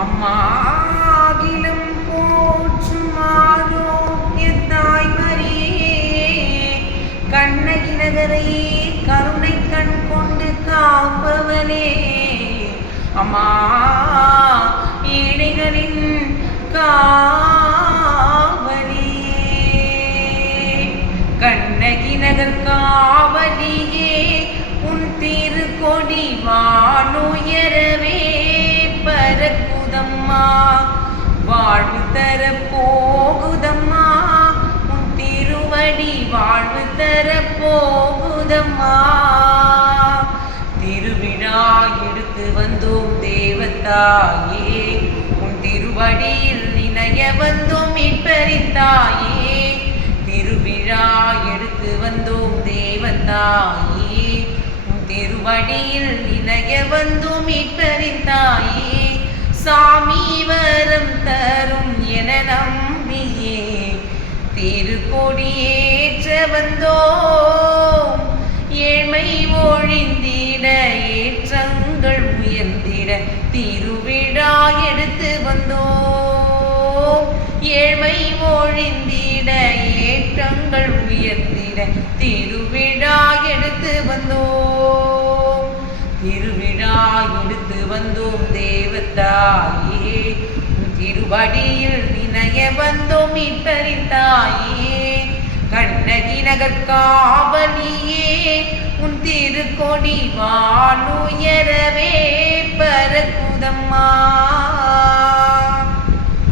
அம்மாகிலும் போற்றும் ஆரோக்கிய தாய்மரியே, கண்ணகி நகரையே கருணை கண் கொண்டு காப்பவனே, அம்மா ஏழைகளின் காவலியே, கண்ணகி நகர் காவலியே, உன் திருக்கொடி வானுயரவே பறக்குதம்மா, வாழ்வு தர போகுதம்மா, உன் திருவடி வாழ்வு தர போகுதம்மா. திருவிழா எடுத்து வந்தோம் தேவத்தாயே, உன் திருவடியில் நினைய வந்தோம் மீட்பரித்தாயே, திருவிழா எடுத்து வந்தோம் தேவத்தாயே, உன் திருவடியில் நினைய வந்தோம் மீட்பரித்தாயே, சாமி வரம் தரும் என நம்பியே திருக்கொடியேற்ற வந்தோம், ஏழ்மை ஒழிந்திட ஏற்றங்கள் உயர்ந்திட திருவிழா எடுத்து வந்தோம், ஏழ்மை ஒழிந்திட ஏற்றங்கள் உயர்ந்திட திருவிழா எடுத்து வந்தோம், திருவிழா எடுத்து வந்தோம் தேவத்தாயே, திருவடியில் நினைய வந்தோம் மீட்பரித்தாயே, கண்ணகி நகர் காவலியே, உன் திருக்கொடி வானுயரவே பறக்குதம்மா.